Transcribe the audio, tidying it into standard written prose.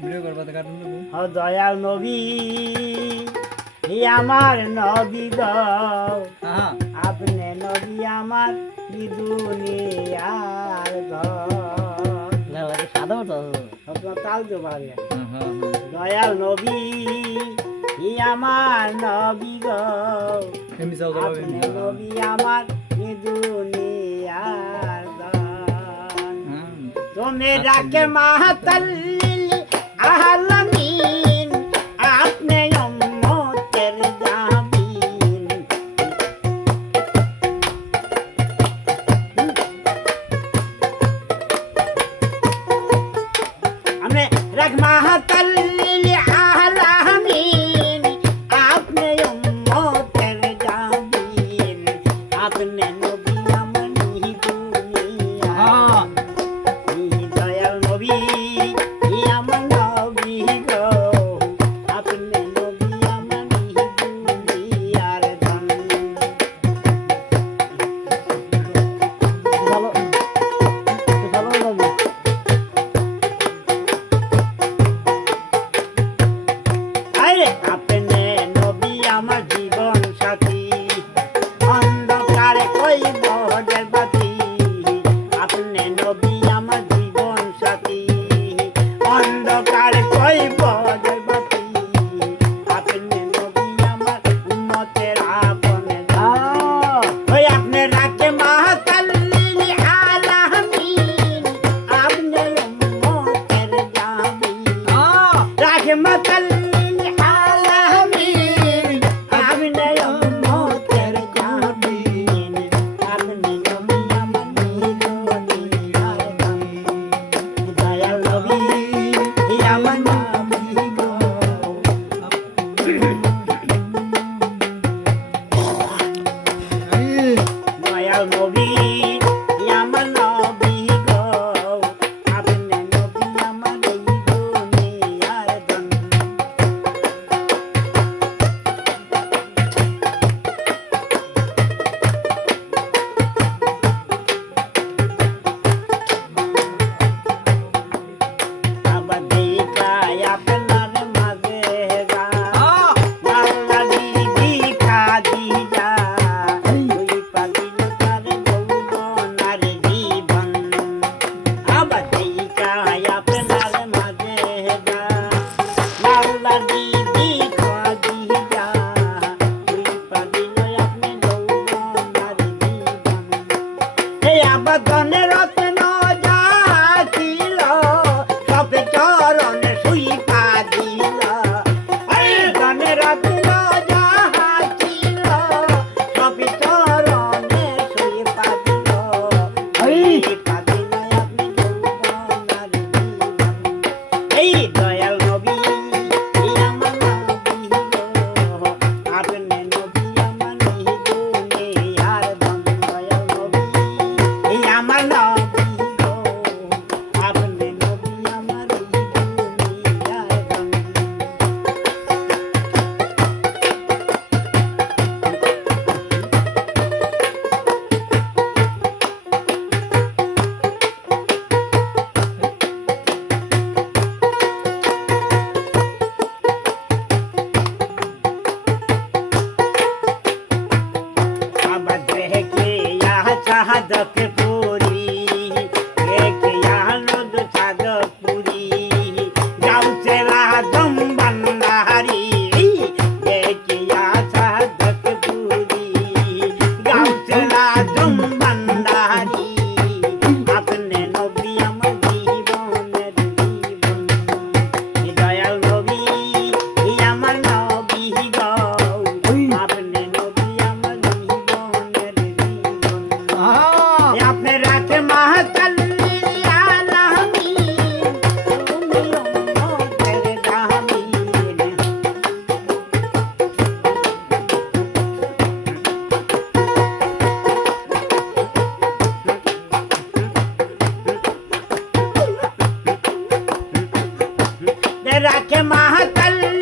video করবা তো কাটুন দেবো ও দয়াল নবী ই আমার নবী গো হ্যাঁ আপনি নবী আমার কি দুনিয়ার ঘর সাদা তো আপনার তাল তো পারে হ্যাঁ দয়াল নবী ই আমার নবী গো এমনি চাও তো আপনি নবী আমার কি দুনিয়ার ঘর তুমি ডাকে মাতাল্লিল আলামিন আপনি উম্মতের জামিন আপনি ডাক মাতাল্লিল আলামিন আপনি উম্মতের জামিন আপনি নবী আমার দুনিয়া দয়াল নবী আমার নবী গো আপনি নবী আমার দুনিয়ার ধন ভালো ভালো লাগবে আরে আপনি নবী আমার জীবন সাথী অন্ধকারে কই বজের বাতি আপনি নবী আমার জীবন সাথী অন্ধকারে কই বজের বাতি আপনি নবী আমার উম্মতের আপন ওই আপনি রাখে মাতাল্লিল আলামিন আপনি উম্মতের জামিন রাখে মাতাল্লিল আলামিন আপনি উম্মতের জামিন আপনি নবী আমার দুনিয়ার ধন দয়াল নবী আমার নবী গো দয়াল নবী আমার নবী গো আপনি নবী আমার এই দুনিয়ার ধন আবার দেখায় আপনার মাঝে গা আল্লাহ দিদি কাজি যা ওই পাগিল তার যৌবনার জীবন আবার দেখায় আপনার মাঝে গা আল্লাহ দিদি কাজি যা ওই পাগিল আপনি যৌবনার জীবন এই আবাদনের রত্ন যা ছিল সব চরণে শুই পা দিল এই গনের রত্ন যা ছিল সব চরণে শুই পা দিল এই পা দিল আপনি যৌবনার জীবন এই দয়াল নবী আমার নবী গো আপনি নবী আমার দুনিয়ার ধন দয়াল নবী আমার নবী গো আপনি নবী আমার দুনিয়ার ধন আবার দেখে চাঁদক পুরি দেখে নদ চাঁদক পুরি গাউছে রাজম বান্দারি দেখে চাঁদক পুরি গাউছে রাজম বান্দারি আপনি নবী আমার জীবনের জীবন দয়াল নবী আমার নবী গো আপনি নবী আমার জীবনের জীবন আপনি রাখে মাতাল্লিল আলামিন তুমি উম্মতের জামিন রাখে মাতাল্লিল